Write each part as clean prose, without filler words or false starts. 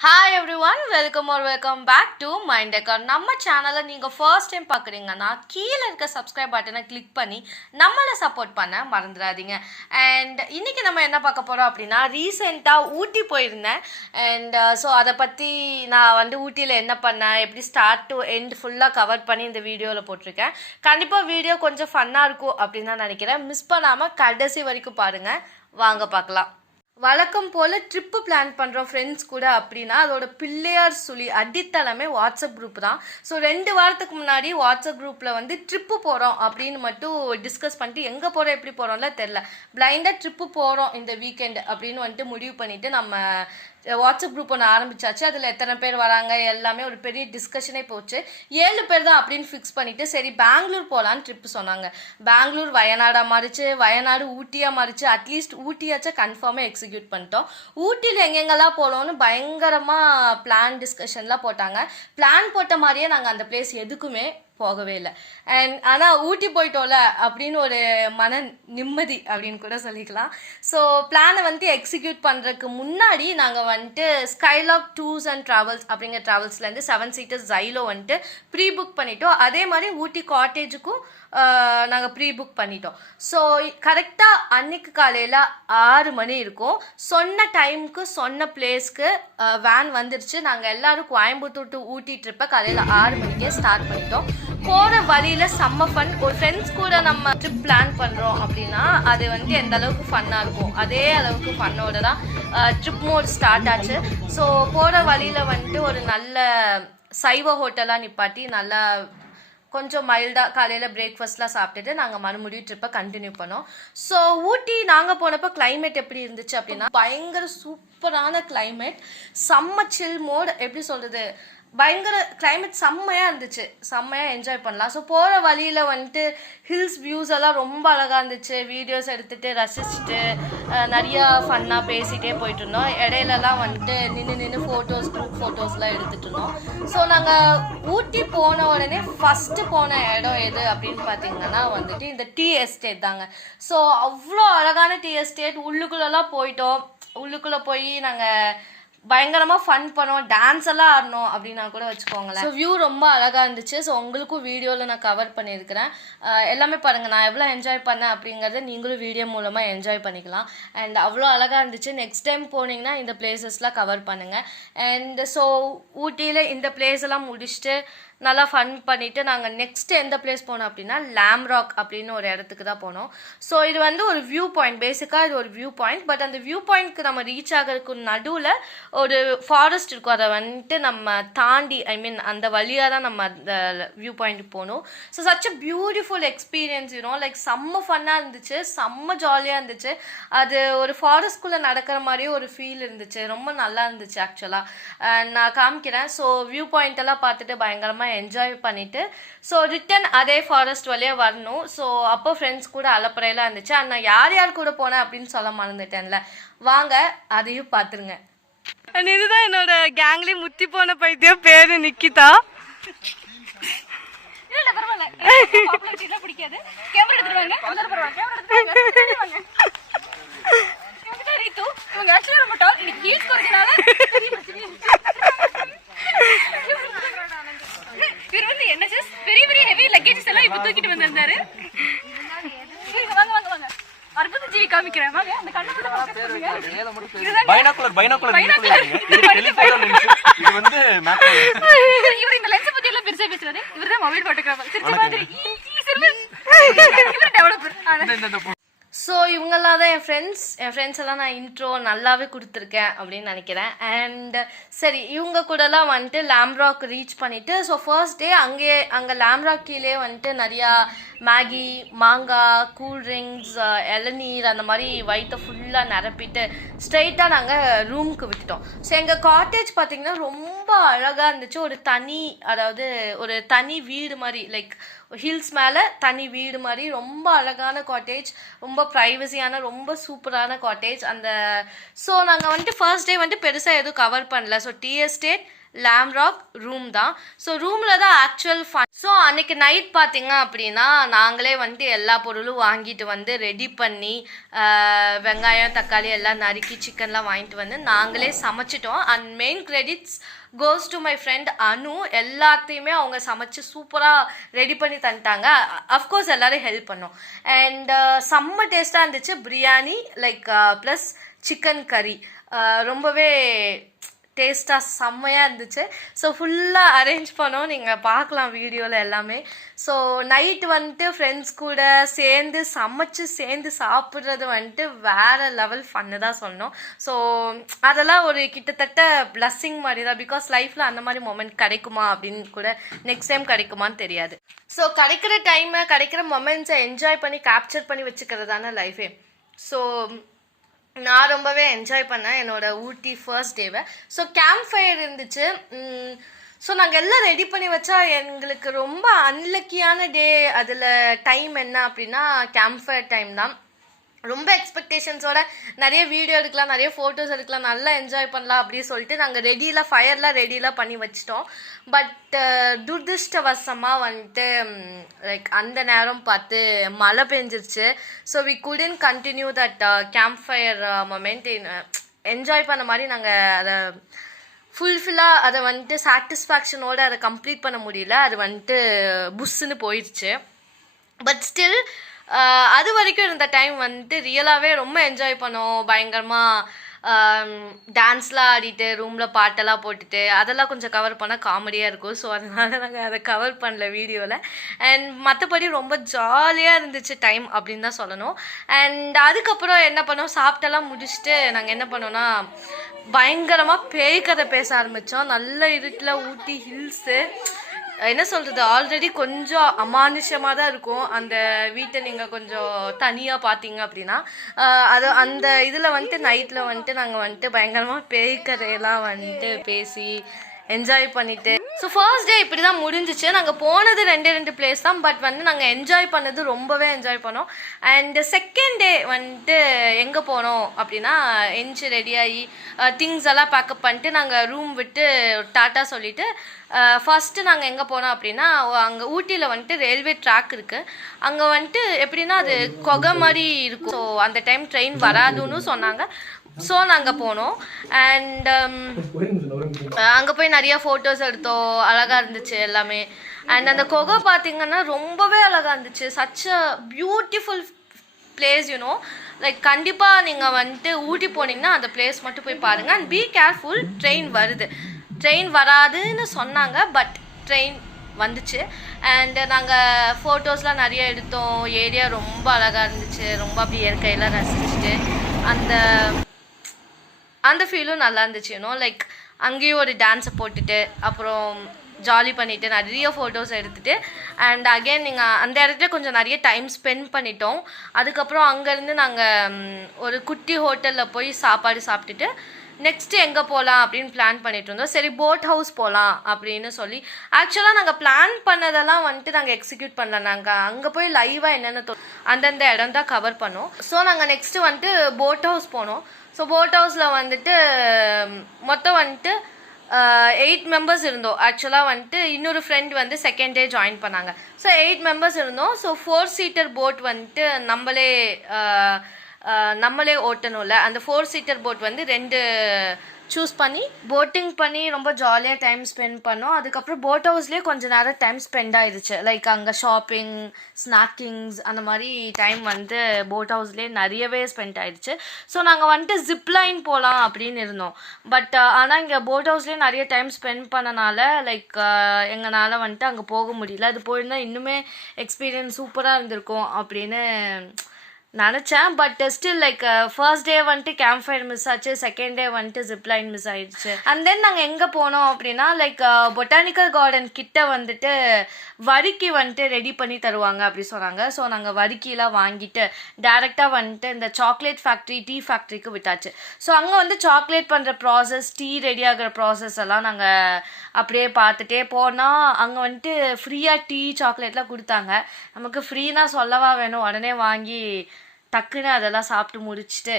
Hi everyone, welcome back to minddecor. நம்ம சேனலை நீங்கள் ஃபர்ஸ்ட் டைம் பார்க்குறீங்கன்னா கீழே இருக்க சப்ஸ்கிரைப் பட்டனை கிளிக் பண்ணி நம்மளை சப்போர்ட் பண்ண மறந்துடாதீங்க. அண்ட் இன்றைக்கி நம்ம என்ன பார்க்க போகிறோம் அப்படின்னா, ரீசெண்டாக ஊட்டி போயிருந்தேன். அண்ட் ஸோ அதை பற்றி நான் ஊட்டியில் என்ன பண்ணேன், எப்படி ஸ்டார்ட் டு எண்ட் ஃபுல்லாக கவர் பண்ணி இந்த வீடியோவில் போட்டிருக்கேன். கண்டிப்பாக வீடியோ கொஞ்சம் ஃபன்னாக இருக்கும் அப்படின்னு தான் நினைக்கிறேன். மிஸ் பண்ணாமல் கடைசி வரைக்கும் பாருங்கள். வாங்க பார்க்கலாம். வழக்கம் போல் ட்ரிப்பு பிளான் பண்ணுறோம் ஃப்ரெண்ட்ஸ் கூட அப்படின்னா அதோட பிள்ளையார் சொல்லி அடித்தளமே வாட்ஸ்அப் குரூப் தான். ஸோ 2 வாரத்துக்கு முன்னாடி வாட்ஸ்அப் குரூப்பில் ட்ரிப்பு போகிறோம் அப்படின்னு மட்டும் டிஸ்கஸ் பண்ணிட்டு எங்கே போகிறோம் எப்படி போகிறோம்ல தெரில, பிளைண்டாக ட்ரிப்பு போகிறோம் இந்த வீக்கெண்ட் அப்படின்னு முடிவு பண்ணிவிட்டு நம்ம வாட்ஸ்அப் குரூப் ஒன்று ஆரம்பிச்சாச்சு. அதில் எத்தனை பேர் வராங்க எல்லாமே ஒரு பெரிய டிஸ்கஷனே போச்சு. 7 பேர் தான் அப்படின்னு ஃபிக்ஸ் பண்ணிவிட்டு சரி பெங்களூர் போகலான்னு ட்ரிப்பு சொன்னாங்க. பெங்களூர் வயநாடாக மாறிச்சு, வயநாடு ஊட்டியாக மாறிச்சு. அட்லீஸ்ட் ஊட்டியாச்சும் கன்ஃபார்மாக எக்ஸிக்யூட் பண்ணிட்டோம். ஊட்டியில் எங்கெங்கெல்லாம் போகலான்னு பயங்கரமாக பிளான் டிஸ்கஷன்லாம் போட்டாங்க. பிளான் போட்ட மாதிரியே நாங்கள் அந்த பிளேஸ் எதுக்குமே போகவே இல்லை. ஆனால் ஊட்டி போயிட்டோம்ல அப்படின்னு ஒரு மன நிம்மதி அப்படின்னு கூட சொல்லிக்கலாம். ஸோ பிளானை எக்ஸிக்யூட் பண்ணுறதுக்கு முன்னாடி நாங்கள் ஸ்கைலாக் டூர்ஸ் அண்ட் ட்ராவல்ஸ் அப்படிங்கிற ட்ராவல்ஸ்லேருந்து 7 சீட்டர் ஜைலோ ப்ரீ புக் பண்ணிட்டோம். அதே மாதிரி ஊட்டி காட்டேஜுக்கும் நாங்கள் ப்ரீ புக் பண்ணிட்டோம். ஸோ கரெக்டாக அன்னைக்கு காலையில் 6 மணி இருக்கும். சொன்ன டைமுக்கு சொன்ன பிளேஸ்க்கு வேன் வந்துருச்சு. நாங்கள் எல்லோரும் கோயம்புத்தூர் டு ஊட்டி ட்ரிப்பை காலையில் 6 மணிக்கே ஸ்டார்ட் பண்ணிட்டோம். போகிற வழியில் செம்ம ஃபன். ஒரு ஃப்ரெண்ட்ஸ் கூட நம்ம ட்ரிப் பிளான் பண்ணுறோம் அப்படின்னா அது எந்த அளவுக்கு ஃபன்னாக இருக்கும் அதே அளவுக்கு ஃபன்னோட தான் ட்ரிப் மோட் ஸ்டார்ட் ஆச்சு. ஸோ போகிற வழியில் ஒரு நல்ல சைவ ஹோட்டலாக நிப்பாட்டி நல்லா கொஞ்சம் மைல்டாக காலையில் பிரேக்ஃபாஸ்ட்லாம் சாப்பிட்டுட்டு நாங்கள் மறுபடியும் ட்ரிப்பை கண்டினியூ பண்ணோம். ஸோ ஊட்டி நாங்கள் போனப்போ கிளைமேட் எப்படி இருந்துச்சு அப்படின்னா பயங்கர சூப்பரான கிளைமேட், செம்ம சில் மோட். எப்படி சொல்கிறது, பயங்கர கிளைமேட் செம்மையாக இருந்துச்சு, செம்மையாக என்ஜாய் பண்ணலாம். ஸோ போகிற வழியில் ஹில்ஸ் வியூஸ் எல்லாம் ரொம்ப அழகாக இருந்துச்சு. வீடியோஸ் எடுத்துகிட்டு ரசிச்சுட்டு நிறையா ஃபன்னாக பேசிகிட்டே போயிட்டு இருந்தோம். இடையிலலாம் நின்று ஃபோட்டோஸ் குரூப் ஃபோட்டோஸ்லாம் எடுத்துகிட்டு இருந்தோம். ஸோ நாங்கள் ஊட்டி போன உடனே ஃபஸ்ட்டு போன இடம் எது அப்படின்னு பார்த்தீங்கன்னா இந்த டீ எஸ்டேட் தாங்க. ஸோ அவ்வளோ அழகான டீ எஸ்டேட். உள்ளுக்குள்ளெல்லாம் போயிட்டோம். உள்ளுக்குள்ளே போய் நாங்கள் பயங்கரமாக ஃபன் பண்ணோம், டான்ஸ் எல்லாம் ஆடணும் அப்படின்னா கூட வச்சுக்கோங்களேன். ஸோ வியூ ரொம்ப அழகாக இருந்துச்சு. ஸோ உங்களுக்கும் வீடியோவில் நான் கவர் பண்ணியிருக்கிறேன். எல்லாமே பாருங்கள், நான் எவ்வளோ என்ஜாய் பண்ணேன் அப்படிங்கிறத நீங்களும் வீடியோ மூலமாக என்ஜாய் பண்ணிக்கலாம். அண்ட் அவ்வளோ அழகாக இருந்துச்சு. நெக்ஸ்ட் டைம் போனீங்கன்னா இந்த பிளேசஸ்லாம் கவர் பண்ணுங்கள். அண்ட் ஸோ ஊட்டியில் இந்த பிளேஸ் எல்லாம் முடிச்சுட்டு நல்லா ஃபன் பண்ணிவிட்டு நாங்கள் நெக்ஸ்ட் எந்த பிளேஸ் போனோம் அப்படின்னா லேம்ராக் அப்படின்னு ஒரு இடத்துக்கு தான் போனோம். ஸோ இது ஒரு வியூ பாயிண்ட், பேசிக்காக இது ஒரு வியூ பாயிண்ட். பட் அந்த வியூ பாயிண்ட்க்கு நம்ம ரீச் ஆகிறதுக்கு நடுவில் ஒரு ஃபாரஸ்ட் இருக்கும். அதை நம்ம தாண்டி அந்த வழியாக தான் நம்ம அந்த வியூ பாயிண்ட் போகணும். So such a beautiful experience like செம்ம ஃபன்னாக இருந்துச்சு, செம்ம ஜாலியாக இருந்துச்சு. அது ஒரு ஃபாரஸ்ட்குள்ளே நடக்கிற மாதிரியே ஒரு ஃபீல் இருந்துச்சு. ரொம்ப நல்லா இருந்துச்சு ஆக்சுவலாக. நான் காமிக்கிறேன். ஸோ வியூ பாயிண்ட் எல்லாம் பார்த்துட்டு பயங்கரமாக என்ஜாய் பண்ணிட்டு ஸோ ரிட்டன் அதே ஃபாரஸ்ட் வழியாக வரணும். ஸோ அப்போ ஃப்ரெண்ட்ஸ் கூட அலப்பறையெல்லாம் இருந்துச்சு. நான் யார் கூட போனேன் அப்படின்னு சொல்ல மறந்துட்டேன்ல, வாங்க அதையும் பார்த்துருங்க. இதுதான் என்னோட கேங்லேயே முத்தி போன பைத்தியம், பேரு நிக்கிதா. பெரிய பெரிய ஹெவி லக்கேஜஸ் எல்லாம் இப்ப தூக்கிட்டு வந்திருந்தாரு. அற்புத ஜீவி காமிக்கிறேன். அந்த இவர் இந்த லென்ஸ் பத்தி எல்லாம் பெருசா பேசுறாரு. இவர்தான் மொபைல் போட்டோகிராஃபர். சிரிச்ச மாதிரி டெவலப்பர். ஸோ இவங்கெல்லாம் தான் என் ஃப்ரெண்ட்ஸ் எல்லாம் நான் இன்ட்ரோ நல்லாவே கொடுத்துருக்கேன் அப்படின்னு நினைக்கிறேன். அண்ட் சரி, இவங்க கூடலாம் லேம்ராக் ரீச் பண்ணிவிட்டு ஸோ ஃபர்ஸ்ட் டே அங்கே லேம்ராக் கீழே நிறையா மேகி, மாங்காய், கூல்ட்ரிங்க்ஸ், இளநீர் அந்த மாதிரி வயிற்றை ஃபுல்லாக நிரப்பிட்டு ஸ்ட்ரெயிட்டாக நாங்கள் ரூமுக்கு விட்டுட்டோம். ஸோ எங்கள் காட்டேஜ் பார்த்திங்கன்னா ரொம்ப அழகாக இருந்துச்சு. ஒரு தனி வீடு மாதிரி, லைக் ஹில்ஸ் மேலே தனி வீடு மாதிரி ரொம்ப அழகான காட்டேஜ், ரொம்ப ப்ரைவசியான ரொம்ப சூப்பரான காட்டேஜ். ஸோ நாங்கள் ஃபர்ஸ்ட் டே பெருசாக எதுவும் கவர் பண்ணல. ஸோ டீ எஸ்டேட், லேம்ராக் ரூம் தான். ஸோ ரூமில் தான் ஆக்சுவல் ஃபன். ஸோ அன்றைக்கி நைட் பார்த்திங்க அப்படின்னா நாங்களே வந்துட்டு எல்லா பொருளும் வாங்கிட்டு வந்து ரெடி பண்ணி வெங்காயம் தக்காளி எல்லாம் நறுக்கி சிக்கன்லாம் வாங்கிட்டு வந்து நாங்களே சமைச்சிட்டோம். And main credits goes to my friend Anu. எல்லாத்தையுமே அவங்க சமைச்சு சூப்பராக ரெடி பண்ணி தந்துட்டாங்க. அஃப்கோர்ஸ் எல்லோரும் ஹெல்ப் பண்ணோம். அண்ட் செம்ம டேஸ்ட்டாக இருந்துச்சு. பிரியாணி லைக் ப்ளஸ் சிக்கன் கறி ரொம்பவே டேஸ்ட்டாக செம்மையாக இருந்துச்சு. ஸோ ஃபுல்லாக அரேஞ்ச் பண்ணோம், நீங்கள் பார்க்கலாம் வீடியோவில் எல்லாமே. ஸோ நைட் வந்துட்டு ஃப்ரெண்ட்ஸ் கூட சேர்ந்து சமைச்சு சேர்ந்து சாப்பிட்றது வந்துட்டு வேறு லெவல் ஃபன்னு தான் சொன்னோம். ஸோ அதெல்லாம் ஒரு கிட்டத்தட்ட பிளஸ்ஸிங் மாதிரி தான். பிகாஸ் லைஃப்பில் அந்த மாதிரி மொமெண்ட் கிடைக்குமா அப்படின்னு கூட நெக்ஸ்ட் டைம் கிடைக்குமான்னு தெரியாது. ஸோ கிடைக்கிற டைமை கிடைக்கிற மொமெண்ட்ஸை என்ஜாய் பண்ணி கேப்சர் பண்ணி வச்சுக்கிறது தானே லைஃபே. ஸோ நான் ரொம்பவே என்ஜாய் பண்ணேன் என்னோட ஊட்டி ஃபர்ஸ்ட் டேவை. ஸோ கேம்ப் ஃபயர் இருந்துச்சு. ஸோ நாங்கள் எல்லாம் ரெடி பண்ணி வச்சா எங்களுக்கு ரொம்ப அன்லக்கியான டே. அதில் டைம் என்ன அப்படின்னா கேம்ப் ஃபயர் டைம் தான். ரொம்ப எக்ஸ்பெக்டேஷன்ஸோட நிறைய வீடியோ எடுக்கலாம், நிறைய ஃபோட்டோஸ் எடுக்கலாம், நல்லா என்ஜாய் பண்ணலாம் அப்படின்னு சொல்லிட்டு நாங்கள் ரெடியில் ஃபயர்லாம் ரெடிலாம் பண்ணி வச்சிட்டோம். பட் துர்திருஷ்டவசமாக வந்துட்டு லைக் அந்த நேரம் பார்த்து மழை பெஞ்சிருச்சு. So we couldn't continue that camp fire moment. Enjoy பண்ண மாதிரி நாங்கள் அதை ஃபுல்ஃபில்லாக அதை வந்துட்டு சாட்டிஸ்ஃபேக்ஷனோடு அதை கம்ப்ளீட் பண்ண முடியல. அது வந்துட்டு புஷ்ஷுன்னு போயிடுச்சு. பட் ஸ்டில் அது வரைக்கும் இருந்த டைம் வந்துட்டு ரியலாகவே ரொம்ப என்ஜாய் பண்ணோம். பயங்கரமாக டான்ஸ்லாம் ஆடிட்டு ரூமில் பாட்டெல்லாம் போட்டுட்டு அதெல்லாம் கொஞ்சம் கவர் பண்ணால் காமெடியாக இருக்கும். ஸோ அதனால நாங்கள் அதை கவர் பண்ணல வீடியோவில். அண்ட் மற்றபடி ரொம்ப ஜாலியாக இருந்துச்சு டைம் அப்படின்னு தான் சொல்லணும். அண்ட் அதுக்கப்புறம் என்ன பண்ணோம், சாப்பிட்டெல்லாம் முடிச்சுட்டு நாங்கள் என்ன பண்ணோன்னா பயங்கரமாக பேய் கதை பேச ஆரம்பித்தோம். நல்ல இருட்டில் ஊட்டி ஹில்ஸு என்ன சொல்கிறது, ஆல்ரெடி கொஞ்சம் அமானுஷமாக தான் இருக்கும் அந்த வீட்டை. நீங்கள் கொஞ்சம் தனியாக பார்த்தீங்க அப்படின்னா அது அந்த இதில் வந்துட்டு நைட்டில் வந்துட்டு நாங்கள் வந்துட்டு பயங்கரமாக பேய் கதையெல்லாம் வந்துட்டு பேசி என்ஜாய் பண்ணிவிட்டு. ஸோ ஃபர்ஸ்ட் டே இப்படி தான் முடிஞ்சிச்சு. நாங்கள் போனது ரெண்டு பிளேஸ் தான். பட் வந்து நாங்கள் என்ஜாய் பண்ணது ரொம்பவே என்ஜாய் பண்ணோம். அண்டு செகண்ட் டே வந்துட்டு எங்கே போனோம் அப்படின்னா எஞ்சி ரெடியாகி திங்ஸ் எல்லாம் பேக்கப் பண்ணிட்டு நாங்கள் ரூம் விட்டு டாட்டா சொல்லிவிட்டு ஃபஸ்ட்டு நாங்கள் எங்கே போனோம் அப்படின்னா அங்கே ஊட்டியில் வந்துட்டு ரயில்வே ட்ராக் இருக்குது. அங்கே வந்துட்டு எப்படின்னா அது கொகை மாதிரி இருக்கும். ஸோ அந்த டைம் ட்ரெயின் வராதுன்னு சொன்னாங்க. ஸோ நாங்கள் போனோம். அண்ட் அங்கே போய் நிறையா ஃபோட்டோஸ் எடுத்தோம். அழகாக இருந்துச்சு எல்லாமே. அண்ட் அந்த கொகை பார்த்திங்கன்னா ரொம்பவே அழகாக இருந்துச்சு. Such a beautiful place you know. Like கண்டிப்பாக நீங்கள் வந்துட்டு ஊட்டி போனீங்கன்னா அந்த பிளேஸ் மட்டும் போய் பாருங்கள். அண்ட் பி கேர்ஃபுல், ட்ரெயின் வருது. ட்ரெயின் வராதுன்னு சொன்னாங்க, பட் ட்ரெயின் வந்துச்சு. அண்டு நாங்கள் ஃபோட்டோஸ்லாம் நிறைய எடுத்தோம். ஏரியா ரொம்ப அழகாக இருந்துச்சு. ரொம்ப அப்படி இயற்கையெல்லாம் ரசிச்சுட்டு அந்த ஃபீலும் நல்லா இருந்துச்சு யூனோ. லைக் அங்கேயும் ஒரு டான்ஸை போட்டுட்டு அப்புறம் ஜாலி பண்ணிவிட்டு நிறைய ஃபோட்டோஸ் எடுத்துகிட்டு அண்ட் அகெயின் நீங்கள் அந்த இடத்துல கொஞ்சம் நிறைய டைம் ஸ்பெண்ட் பண்ணிட்டோம். அதுக்கப்புறம் அங்கேருந்து நாங்கள் ஒரு குட்டி ஹோட்டலில் போய் சாப்பாடு சாப்பிட்டுட்டு நெக்ஸ்ட்டு எங்கே போகலாம் அப்படின்னு பிளான் பண்ணிட்டு இருந்தோம். சரி போட் ஹவுஸ் போகலாம் அப்படின்னு சொல்லி ஆக்சுவலாக நாங்கள் பிளான் பண்ணதெல்லாம் வந்துட்டு நாங்கள் எக்ஸிக்யூட் பண்ணல. நாங்கள் அங்கே போய் லைவாக என்னென்ன அந்தந்த இடம் தான் கவர் பண்ணோம். ஸோ நாங்கள் நெக்ஸ்ட்டு வந்துட்டு போட் ஹவுஸ் போனோம். ஸோ போட் ஹவுஸில் வந்துட்டு மொத்தம் வந்துட்டு 8 மெம்பர்ஸ் இருந்தோம். ஆக்சுவலாக வந்துட்டு இன்னொரு ஃப்ரெண்ட் வந்து செகண்ட் டே ஜாயின் பண்ணாங்க. ஸோ 8 மெம்பர்ஸ் இருந்தோம். ஸோ 4 சீட்டர் போட் வந்துட்டு நம்மளே ஓட்டணும்ல. அந்த 4 சீட்டர் போட் வந்து 2 சூஸ் பண்ணி போட்டிங் பண்ணி ரொம்ப ஜாலியாக டைம் ஸ்பெண்ட் பண்ணோம். அதுக்கப்புறம் போட் ஹவுஸ்லேயே கொஞ்சம் நேரம் டைம் ஸ்பெண்ட் ஆயிடுச்சு. லைக் அங்கே ஷாப்பிங், ஸ்நாக்கிங்ஸ் அந்த மாதிரி டைம் வந்து போட் ஹவுஸ்லேயே நிறையவே ஸ்பெண்ட் ஆயிடுச்சு. ஸோ நாங்கள் வந்துட்டு ஜிப்லைன் போகலாம் அப்படின்னு இருந்தோம். பட் ஆனால் இங்கே போட் ஹவுஸ்லேயே நிறைய டைம் ஸ்பெண்ட் பண்ணனால லைக் எங்களால் வந்துட்டு அங்கே போக முடியல. அது போயிருந்தால் இன்னுமே எக்ஸ்பீரியன்ஸ் சூப்பராக இருந்திருக்கும் அப்படின்னு நினச்சேன். But still like first day வந்துட்டு கேம்ப் ஃபயர் மிஸ் ஆச்சு. செகண்ட் டே வந்துட்டு ஜிப்லைன் மிஸ் ஆயிடுச்சு. அண்ட் தென் நாங்கள் எங்கே போனோம் அப்படின்னா லைக் பொட்டானிக்கல் கார்டன் கிட்ட வந்துட்டு வரிக்கி வந்துட்டு ரெடி பண்ணி தருவாங்க அப்படி சொன்னாங்க. ஸோ நாங்கள் வரிக்கிலாம் வாங்கிட்டு டேரெக்டாக வந்துட்டு இந்த சாக்லேட் ஃபேக்ட்ரி, டீ ஃபேக்ட்ரிக்கு விட்டாச்சு. ஸோ அங்கே வந்து சாக்லேட் பண்ணுற ப்ராசஸ், டீ ரெடி ஆகிற ப்ராசஸ் எல்லாம் நாங்கள் அப்படியே பார்த்துட்டே போனால் அங்கே வந்துட்டு ஃப்ரீயாக டீ சாக்லேட்லாம் கொடுத்தாங்க. நமக்கு ஃப்ரீனா சொல்லவா வேணும், உடனே வாங்கி டக்குன்னு அதெல்லாம் சாப்பிட்டு முடிச்சுட்டு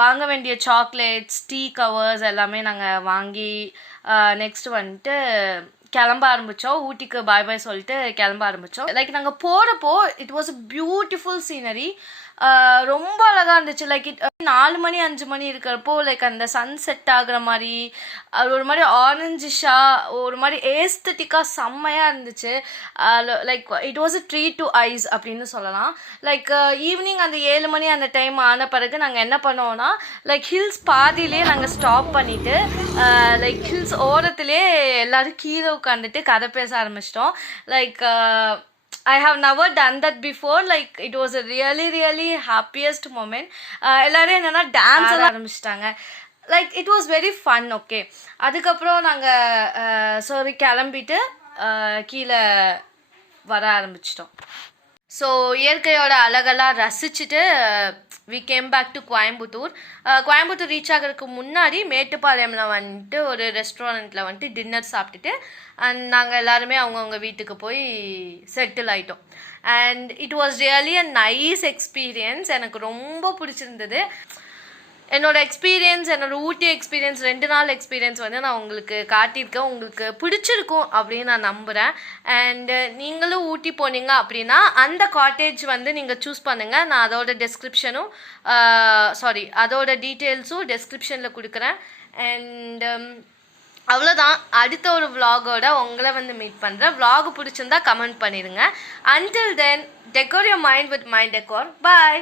வாங்க வேண்டிய சாக்லேட்ஸ் டீ கவர்ஸ் எல்லாமே நாங்கள் வாங்கி நெக்ஸ்ட் வந்துட்டு கிளம்ப ஆரம்பித்தோம். ஊட்டிக்கு பாய் பாய் சொல்லிட்டு கிளம்ப ஆரம்பித்தோம். லைக் நாங்கள் போகிறப்போ it was a beautiful scenery. ரொம்ப அழகாக இருந்துச்சு. லைக் 4 மணி 5 மணி இருக்கிறப்போ லைக் அந்த சன் செட் ஆகுற மாதிரி அது ஒரு மாதிரி ஆரஞ்சிஷாக ஒரு மாதிரி ஏஸ்தட்டிக்காக செம்மையாக இருந்துச்சு. Like it was a treat to eyes அப்படின்னு சொல்லலாம். லைக் ஈவினிங் அந்த 7 மணி அந்த டைம் ஆன பிறகு நாங்கள் என்ன பண்ணோன்னா லைக் ஹில்ஸ் பாதியிலே நாங்கள் ஸ்டாப் பண்ணிவிட்டு லைக் ஹில்ஸ் ஓரத்துலேயே எல்லோரும் கீழே உட்காந்துட்டு கதை பேச ஆரம்பிச்சிட்டோம். Like I have never done that before. Like it was a really happiest moment. எல்லாரும் என்னன்னா டான்ஸ் எல்லாம் ஆரம்பிச்சிட்டாங்க. Like it was very fun. Okay, அதுக்கப்புறம் நாங்கள் சரி கிளம்பிட்டு கீழே வர ஆரம்பிச்சிட்டோம். ஸோ இயற்கையோட அழகெல்லாம் ரசிச்சுட்டு we came back to Coimbatore. Coimbatore reach ஆகிறதுக்கு முன்னாடி மேட்டுப்பாளையமில் வந்துட்டு ஒரு ரெஸ்டாரண்ட்டில் வந்துட்டு டின்னர் சாப்பிட்டுட்டு அண்ட் நாங்கள் எல்லாருமே அவங்கவுங்க வீட்டுக்கு போய் செட்டில் ஆகிட்டோம். And it was really a nice experience. எனக்கு ரொம்ப பிடிச்சிருந்தது. என்னோடய எக்ஸ்பீரியன்ஸ், என்னோடய ஊட்டி எக்ஸ்பீரியன்ஸ் 2 நாள் எக்ஸ்பீரியன்ஸ் வந்து நான் உங்களுக்கு காட்டியிருக்கேன். உங்களுக்கு பிடிச்சிருக்கும் அப்படின்னு நான் நம்புகிறேன். அண்டு நீங்களும் ஊட்டி போனீங்க அப்படின்னா அந்த காட்டேஜ் வந்து நீங்கள் சூஸ் பண்ணுங்கள். நான் அதோட டெஸ்கிரிப்ஷனும் அதோட டீட்டெயில்ஸும் டெஸ்கிரிப்ஷனில் கொடுக்குறேன். அண்ட் அவ்வளோதான். அடுத்த ஒரு vlogஓட உங்களை வந்து மீட் பண்ணுறேன். vlog பிடிச்சிருந்தா கமெண்ட் பண்ணிடுங்க. Until then, decor your mind with minddecor. Bye.